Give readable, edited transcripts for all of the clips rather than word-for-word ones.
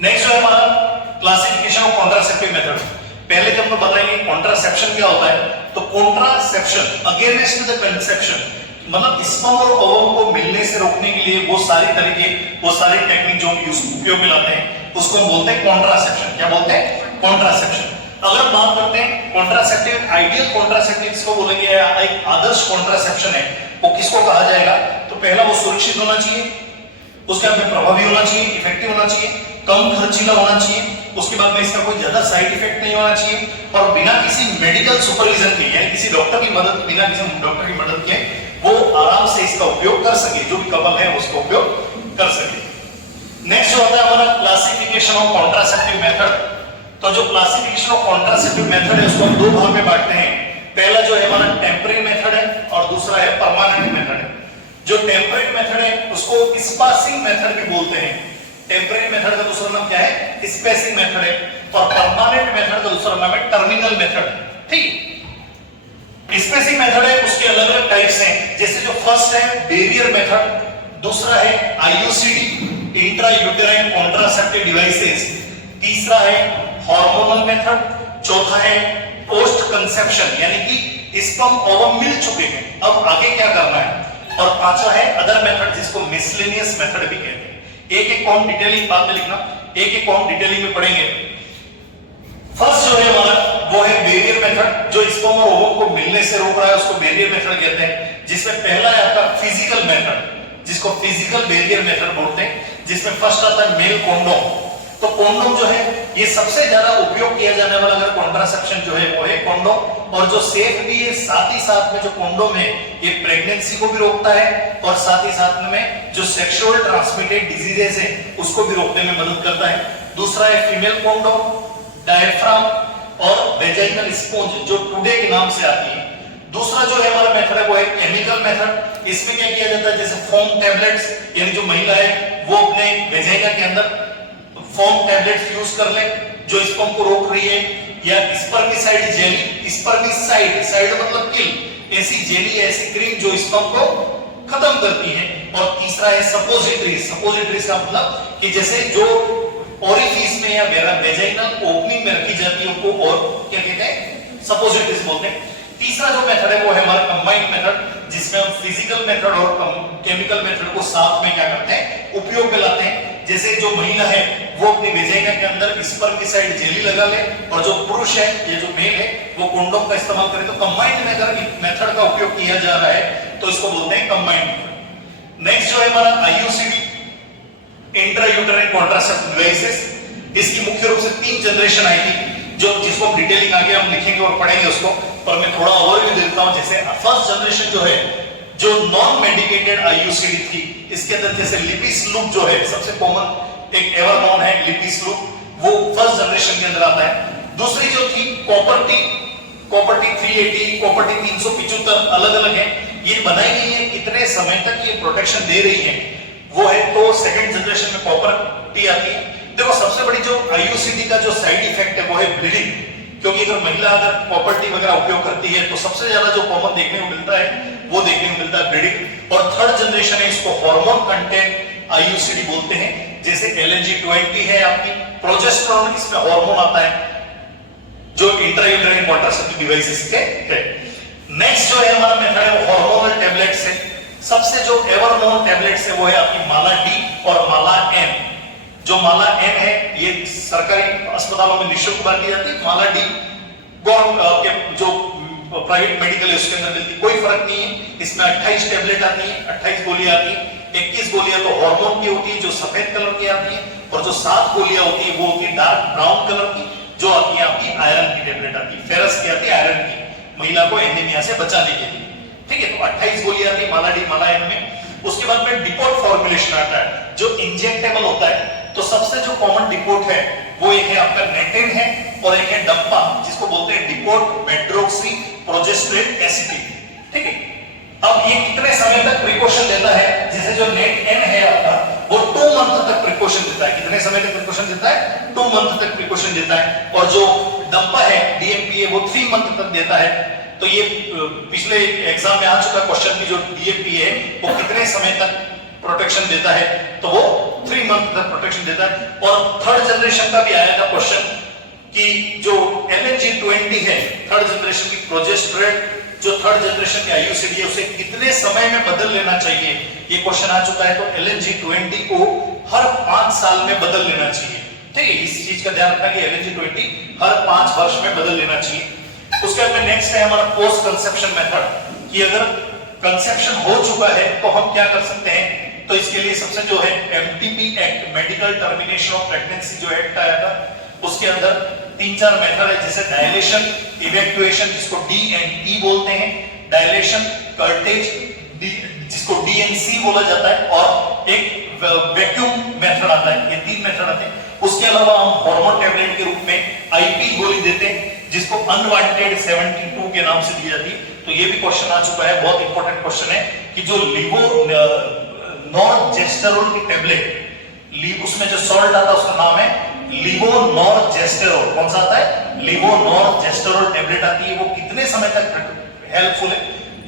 Next जो है हमारा क्लासिफिकेशन ऑफ कॉन्ट्रासेप्टिव मेथड। पहले जब हम बताएंगे कॉन्ट्रासेप्शन क्या होता है, तो कॉन्ट्रासेप्शन अगेंस्ट द कंसेप्शन, मतलब स्पर्म और ओवम को मिलने से रोकने के लिए वो सारी तरीके, वो सारी टेक्निक जो हम उपयोग में लाते हैं उसको हम बोलते हैं कॉन्ट्रासेप्शन। क्या बोलते हैं? कॉन्ट्रासेप्शन। अगर बात करते हैं कॉन्ट्रासेप्टिव, आइडियल कॉन्ट्रासेप्टिव किसको बोलेंगे, एक आदर्श कॉन्ट्रासेप्शन है वो किसको कहा जाएगा, तो पहला वो सुरक्षित होना चाहिए, उसके बाद में प्रभावी होना चाहिए, इफेक्टिव होना चाहिए, कम खर्चीला होना चाहिए, उसके बाद में इसका कोई ज्यादा साइड इफेक्ट नहीं होना चाहिए, और बिना किसी मेडिकल सुपरविजन के, यानी किसी डॉक्टर की मदद, बिना किसी डॉक्टर की मदद के वो आराम से इसका उपयोग कर सके, जो भी कपल है उसका उपयोग कर सके। नेक्स्ट जो होता है हमारा क्लासिफिकेशन ऑफ कॉन्ट्रासेप्टिव मेथड। तो जो क्लासिफिकेशन ऑफ कॉन्ट्रासेप्टिव मेथड है उसको हम दो भाग में बांटते हैं। पहला जो है हमारा टेम्परेरी मेथड है और दूसरा है परमानेंट मेथड है। जो टेम्परेरी मेथड है उसको स्पेसिंग मेथड भी बोलते हैं। टेम्परेरी मेथड का दूसरा नाम क्या है? स्पेसिंग मेथड है, और परमानेंट मेथड का दूसरा नाम है टर्मिनल मेथड। ठीक, स्पेसिंग मेथड है उसके अलग अलग टाइप्स हैं, जैसे जो फर्स्ट है बैरियर मेथड, दूसरा है IUCD intra uterine contraceptive devices, तीसरा है हार्मोनल मेथड, चौथा है पोस्ट कंसेप्शन, यानी कि स्पर्म ओवम मिल चुके हैं अब आगे क्या करना है, और पांचवा है अदर मेथड जिसको मिसलेनियस मेथड भी कहते हैं। एक एक को हम डिटेलिंग बाद में लिखना, एक एक को हम डिटेलिंग में पढ़ेंगे। फर्स्ट जो है हमारा वो है बैरियर मेथड, जो स्पर्म और ओवम को मिलने से रोक रहा है उसको बैरियर मेथड कहते हैं। जिसमें पहला है आपका फिजिकल मेथड, जिसको फिजिकल बैरियर मेथड बोलते हैं, जिसमें फर्स्ट आता है मेल कॉन्डोम। तो कॉन्डोम जो है ये सबसे ज्यादा उपयोग किया जाने वाला अगर कॉन्ट्रासेप्शन जो है वो है कॉन्डोम, और जो सेफ भी है, साथ ही साथ में जो कॉन्डोम है ये प्रेगनेंसी को भी रोकता है, और साथ ही साथ में जो सेक्सुअल ट्रांसमिटेड डिजीजेस है उसको भी रोकने में मदद करता है। दूसरा है फीमेल कॉन्डोम, डायफ्राम और वेजाइनल स्पॉन्ज, जो टुडे के नाम से आती है। दूसरा जो है हमारा मेथड है वो है केमिकल मेथड। इसमें क्या किया जाता है, जैसे फोम टैबलेट्स, यानी जो महिला है वो अपने वेजाइना के अंदर फोम टैबलेट्स यूज कर ले जो स्पर्म को रोक रही है, या स्पर्मिसाइड जेली, स्पर्मिसाइड, साइड मतलब किल, ऐसी जेली, ऐसी क्रीम जो स्पर्म को खत्म करती है। और तीसरा है सपोजिटरीज। सपोजिटरीज का मतलब कि जैसे जो ओरिफिस में या वेजाइनल ओपनिंग में रखी जाती है उनको और क्या कहते हैं? सपोजिटरीज बोलते हैं। तीसरा जो मेथड है वो है हमारा कंबाइंड मेथड, जिसमें हम फिजिकल मेथड और केमिकल मेथड को साथ में क्या करते हैं? उपयोग में लाते हैं। जैसे जो महिला है वो अपनी वेजाइना के अंदर स्पर्मिसाइड जेली लगा ले, और जो पुरुष है, ये जो मेल है, वो कंडोम का इस्तेमाल करे। तो कंबाइंड मेथड का उपयोग किया जा रहा है, तो इसको बोलते हैं कंबाइंड मेथड। नेक्स्ट जो है हमारा IUCD intra uterine contraceptive devices. इसकी मुख्य रूप से 3 जनरेशन आई थी, जो जिसको हम डिटेलिंग आगे हम लिखेंगे और पढ़ेंगे उसको, पर मैं थोड़ा ओवरव्यू देता हूं। जैसे फर्स्ट जनरेशन जो है, जो नॉन मेडिकेटेड आईयूसीडी थी, इसके अंदर जैसे लिपिस लूप जो है सबसे कॉमन एक एवर नोन है लिपिस लूप, वो फर्स्ट जनरेशन के अंदर आता है। दूसरी जो थी कॉपर टी 380, कॉपर टी 375 अलग अलग है। ये बनाई गई है कितने समय तक ये प्रोटेक्शन दे रही है वो है, तो सेकंड जनरेशन में कॉपर टी आती है। देखो सबसे बड़ी जो आईयूसीडी का जो साइड इफेक्ट है वो है ब्लीडिंग, क्योंकि अगर महिला अगर कॉपर टी वगैरह उपयोग करती है तो सबसे ज्यादा जो कॉमन देखने को मिलता है वो देखने को मिलता है ब्लीडिंग। और थर्ड जनरेशन है, इसको हार्मोन कंटेंट आईयूसीडी बोलते हैं। जैसे LNG-20 है आपकी, प्रोजेस्टेरोन इसमें हार्मोन आता है जो इंट्रायूटेराइन कॉन्ट्रासेप्टिव डिवाइसेस के है। नेक्स्ट जो है हमारा मेथड है वो हार्मोनल टैबलेट्स है। सबसे जो एवर नोन टैबलेट्स है वो है आपकी माला डी और माला एम। जो माला एम है ये सरकारी अस्पतालों में निःशुल्क बांटी जाती है, माला डी गवर्नमेंट जो प्राइवेट मेडिकल है उसके अंदर मिलती, कोई फर्क नहीं है। इसमें 28 टैबलेट आती है, 28 गोलियां आती है। 21 गोलियां तो हार्मोन की होती है जो सफेद कलर की आती है, और जो 7 गोलियां होती है वो होती है डार्क ब्राउन कलर की, जो आती है आपकी आयरन की टैबलेट आती है, फेरस की आती है, आयरन की, महिला को एनीमिया से बचाने के लिए। ठीक है, तो 28 गोलियां आती है माला डी माला एन में। उसके बाद में डिपोट फॉर्मुलेशन आता है जो इंजेक्टेबल होता है। तो सबसे जो कॉमन डिपोट है वो एक है आपका नेटेन है, और एक है डंपा, जिसको बोलते हैं डिपोट मेट्रोक्सी प्रोजेस्टेरोन एसिटिक। ठीक है, अब ये कितने समय तक प्रिकॉशन देता है? जैसे जो नेट एन है आपका वो 2 मंथ तक प्रिकॉशन देता है। कितने समय तक प्रिकॉशन देता है? 2 मंथ तक प्रिकॉशन देता है। और जो डंपा है DMPA वो 3 मंथ तक देता है। तो ये पिछले एग्जाम में आ चुका क्वेश्चन की जो DMPA है वो कितने समय तक प्रोटेक्शन देता है, तो वो 3 मंथ तक प्रोटेक्शन देता है। और थर्ड जनरेशन का भी आया था क्वेश्चन कि जो LNG-20 है थर्ड जनरेशन की प्रोजेस्टेरोन, जो थर्ड जनरेशन की IUCD है उसे कितने समय में बदल लेना चाहिए, ये क्वेश्चन आ चुका है। तो LNG-20 को हर 5 साल में बदल लेना चाहिए। ठीक है, इस चीज का ध्यान रखना कि LNG-20 हर 5 वर्ष में बदल लेना चाहिए। उसके बाद में नेक्स्ट है हमारा पोस्ट कंसेप्शन मेथड, कि अगर कंसेप्शन हो चुका है तो हम क्या कर सकते हैं। तो इसके लिए सबसे जो है MTP act, medical termination of pregnancy जो एक्ट आया था, उसके अंदर 3-4 मेथड है, जैसे डायलेशन, इवैक्यूएशन जिसको DNE बोलते हैं, डायलेशन, कर्टेज जिसको DNC बोला जाता है, और एक वैक्यूम मेथड आता है। ये 3 मेथड आते हैं। उसके अलावा हम हार्मोन टैबलेट के रूप में IP गोली देते हैं, जिसको अनवांटेड 72 के नाम से दी जाती है। तो ये भी क्वेश्चन आ चुका है, बहुत इंपॉर्टेंट क्वेश्चन है कि जो लिवोनॉर्जेस्टेरोल की टेबलेट, उसमें जो सॉल्ट आता है उसका नाम है लिवोनॉर्जेस्टेरोल। कौन सा आता है? लिवोनॉर्जेस्टेरोल टेबलेट आती है। वो कितने समय तक हेल्पफुल है,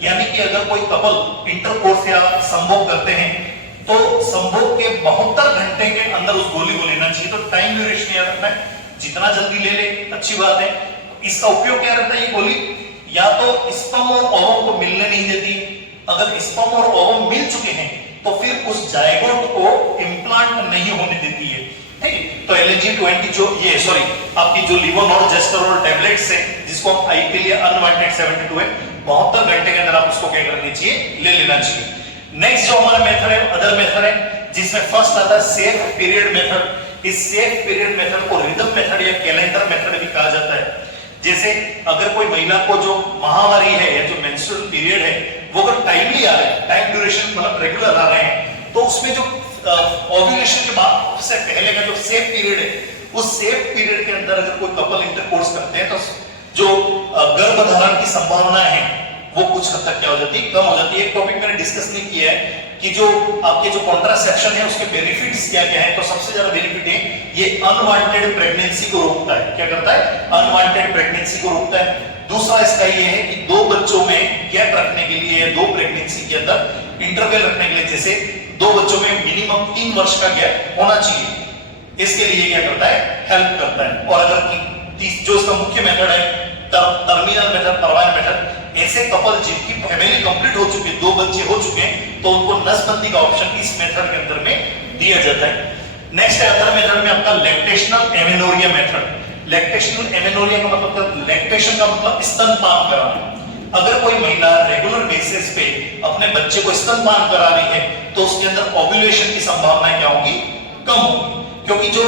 यानी कि अगर कोई कपल इंटरकोर्स या संभोग करते हैं तो संभोग के 72 घंटे के अंदर उस गोली को लेना चाहिए। तो टाइम ड्यूरेशन याद रखना है, जितना जल्दी ले ले अच्छी बात है। इसका उपयोग क्या रहता है? ये गोली या तो स्पर्म और ओवम को मिलने नहीं देती, अगर स्पर्म और ओवम मिल चुके हैं तो फिर उस जायगोट को इम्प्लांट नहीं होने देती है। ठीक है, तो LNG-20 जो ये आपकी जो लिवोनॉर्जेस्टेरोल टैबलेट्स है, जिसको हम आई के लिए अनवांटेड 72 है, 72 घंटे के अंदर आप उसको क्या करनी चाहिए? ले लेना चाहिए। नेक्स्ट जो हमारा मेथड है, अदर मेथड है, जिसमें फर्स्ट आता है सेफ पीरियड मेथड। इस सेफ पीरियड मेथड को रिदम मेथड या कैलेंडर मेथड भी कहा जाता है। जैसे अगर कोई महिला को जो महावारी है या जो मेंस्ट्रुअल पीरियड है वो अगर टाइमली आ रहा है, टाइम ड्यूरेशन मतलब रेगुलर आ रहे हैं, तो उसमें जो ओव्यूलेशन के बाद से पहले का जो सेफ पीरियड है, उस सेफ पीरियड के अंदर अगर कोई कपल इंटरकोर्स करते हैं तो जो गर्भधारण की संभावना है वो कुछ हद तक क्या हो जाती है? कम हो जाती है। एक टॉपिक मैंने डिस्कस नहीं किया है कि जो आपके जो कॉन्ट्रासेप्शन है उसके बेनिफिट्स क्या क्या है। तो सबसे ज्यादा बेनिफिट है ये अनवांटेड प्रेगनेंसी को रोकता है। क्या करता है? अनवांटेड प्रेगनेंसी को रोकता है। दूसरा इसका ये है कि 2 बच्चों में गैप रखने के लिए, 2 प्रेगनेंसी के अंदर इंटरवल रखने के लिए, जैसे 2 बच्चों में मिनिमम 3 वर्ष का गैप होना चाहिए, इसके लिए क्या करता है? हेल्प करता है। और अगर जो इसका मुख्य मेथड है टर्मिनल मेथड, टर्बाइन मेथड, ऐसे कपल जिनकी फैमिली कंप्लीट हो चुकी है, 2 बच्चे हो चुके हैं, तो उनको नसबंदी का ऑप्शन इस मेथड के अंदर में दिया जाता है। नेक्स्ट है अदर मेथड में आपका lactational amenorrhea method. Lactational amenorrhea का मतलब, लैक्टेशन का मतलब स्तनपान कराना। अगर कोई महिला रेगुलर बेसिस पे अपने बच्चे को स्तनपान करा रही है तो उसके अंदर ओव्यूलेशन की संभावना क्या होगी? कम होगी, क्योंकि जो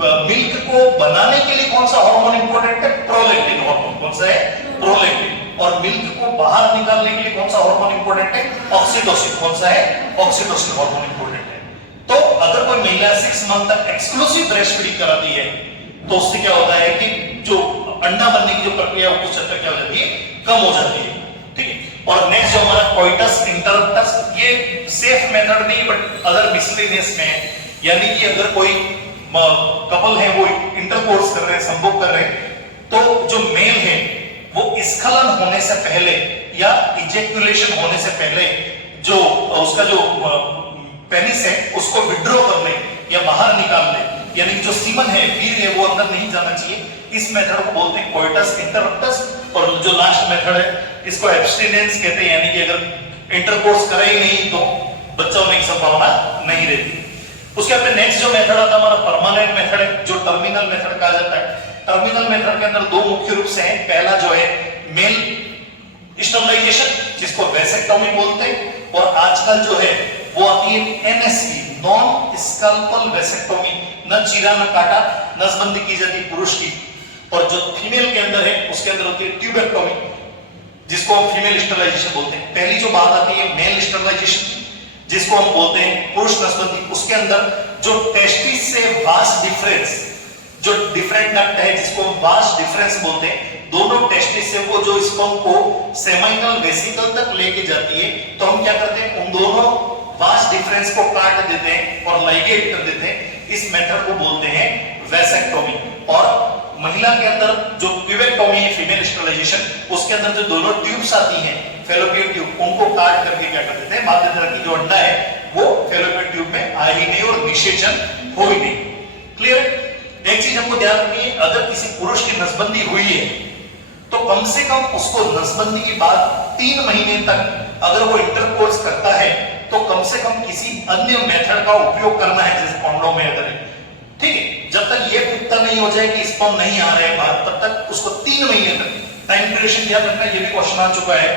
मिल्क को बनाने के लिए कौन सा हार्मोन इंपॉर्टेंट है? Prolactin hormone. कौन सा है? प्रोलैक्टिन। और मिल्क को बाहर निकालने के लिए कौन सा हार्मोन इंपॉर्टेंट है? ऑक्सीटोसिन। कौन सा है? ऑक्सीटोसिन हार्मोन इंपॉर्टेंट है। तो अगर कोई महिला 6 मंथ तक एक्सक्लूसिव ब्रेस्ट फीडिंग कराती है तो उससे क्या होता है कि जो अंडा बनने की जो प्रक्रिया है वो कुछ हद तक क्या हो जाती है? कम हो जाती है। ठीक है। और नेक्स्ट जो हमारा कोइटस इंटररप्टस, ये सेफ मेथड नहीं बट अदर मिसलेनियस में है। यानी कि अगर कोई कपल है वो इंटरकोर्स कर रहे हैं, संभोग कर रहे हैं, तो जो मेल है वो स्खलन होने से पहले या इजेक्युलेशन होने से पहले जो उसका जो पेनिस है उसको विड्रॉ कर ले या बाहर निकाल ले, यानी जो सीमन है, वीर है, वो अंदर नहीं जाना चाहिए। इस मेथड को बोलते हैं कोइटस इंटररप्टस। और जो लास्ट मेथड है इसको एब्स्टिनेंस कहते हैं, यानी कि अगर इंटरकोर्स करे ही नहीं तो बच्चा होने की संभावना नहीं रहती। उसके बाद नेक्स्ट जो मेथड आता है हमारा परमानेंट मेथड है, जो टर्मिनल मेथड कहा जाता है। टर्मिनल मेथड के अंदर 2 मुख्य रूप से हैं। पहला जो है मेल स्टरलाइजेशन, जिसको वेसेक्टोमी बोलते हैं, और आजकल जो है वो आती है NSV, नॉन स्कैल्पल वेसेक्टोमी। न चीरा न काटा, नसबंदी की जाती पुरुष की। और जो फीमेल के अंदर है उसके अंदर होती है ट्यूबेक्टोमी, जिसको हम फीमेल स्टरलाइजेशन बोलते हैं। पहली जो बात आती है मेल स्टरलाइजेशन, जिसको हम बोलते हैं पुरुष नसबंदी। उसके अंदर जो टेस्टिस से वास्ट डिफरेंस, जो डिफरेंट डक्ट है जिसको हम वास्ट डिफरेंस बोलते हैं, दोनों टेस्टिस से वो जो स्पर्म को सेमाइनल वेसिकल तक लेके जाती है, तो हम क्या करते हैं? उन दोनों वास्ट डिफरेंस को काट देते हैं और लाइगेट कर देते हैं। इस मेथड को बोलते हैं वेसेक्टोमी। और महिला के अंदर जो ट्यूबेक्टोमी है, फीमेल स्टरलाइजेशन, उसके अंदर जो दोनों ट्यूब्स आती हैं, फेलोपियन ट्यूब, उनको काट करके क्या कर देते हैं? माध्यधरा की जो अंडा है वो फैलोपियन ट्यूब में आ ही नहीं और निषेचन हो ही नहीं। क्लियर? एक चीज हमको ध्यान रखनी है, अगर किसी पुरुष की नसबंदी हुई है तो कम से कम उसको नसबंदी के बाद 3 महीने तक अगर वो इंटरकोर्स करता है तो कम से कम किसी अन्य मेथड का उपयोग करना है, जैसे कॉन्डोम में अगर, ठीक है। जब तक ये पुख्ता नहीं हो जाए कि स्पर्म नहीं आ रहे हैं बाहर, तब तक उसको 3 महीने तक टाइम ड्यूरेशन ध्यान रखना। ये भी क्वेश्चन आ चुका है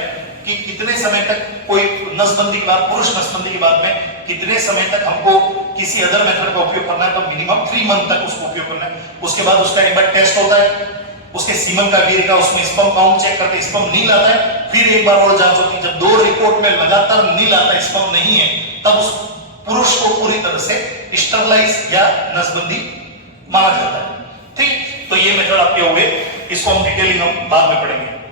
कि कितने समय तक कोई नसबंदी के बाद, पुरुष नसबंदी के बाद में कितने समय तक हमको किसी अदर मेथड का उपयोग करना है, तो मिनिमम 3 मंथ तक उसको उपयोग करना है। उसके बाद उसका एक बार टेस्ट होता है, उसके सीमन का, वीर्य का, उसमें स्पर्म काउंट चेक करके स्पर्म नील आता है, फिर एक बार और जांच होती है। जब 2 रिपोर्ट में लगातार नील आता है, स्पर्म नहीं है, तब उस पुरुष को पूरी तरह से स्टरलाइज या नसबंदी माना जाता है। ठीक, तो ये मेथड आपके हो गए, इसको हम डिटेलिंग हम बाद में पढ़ेंगे।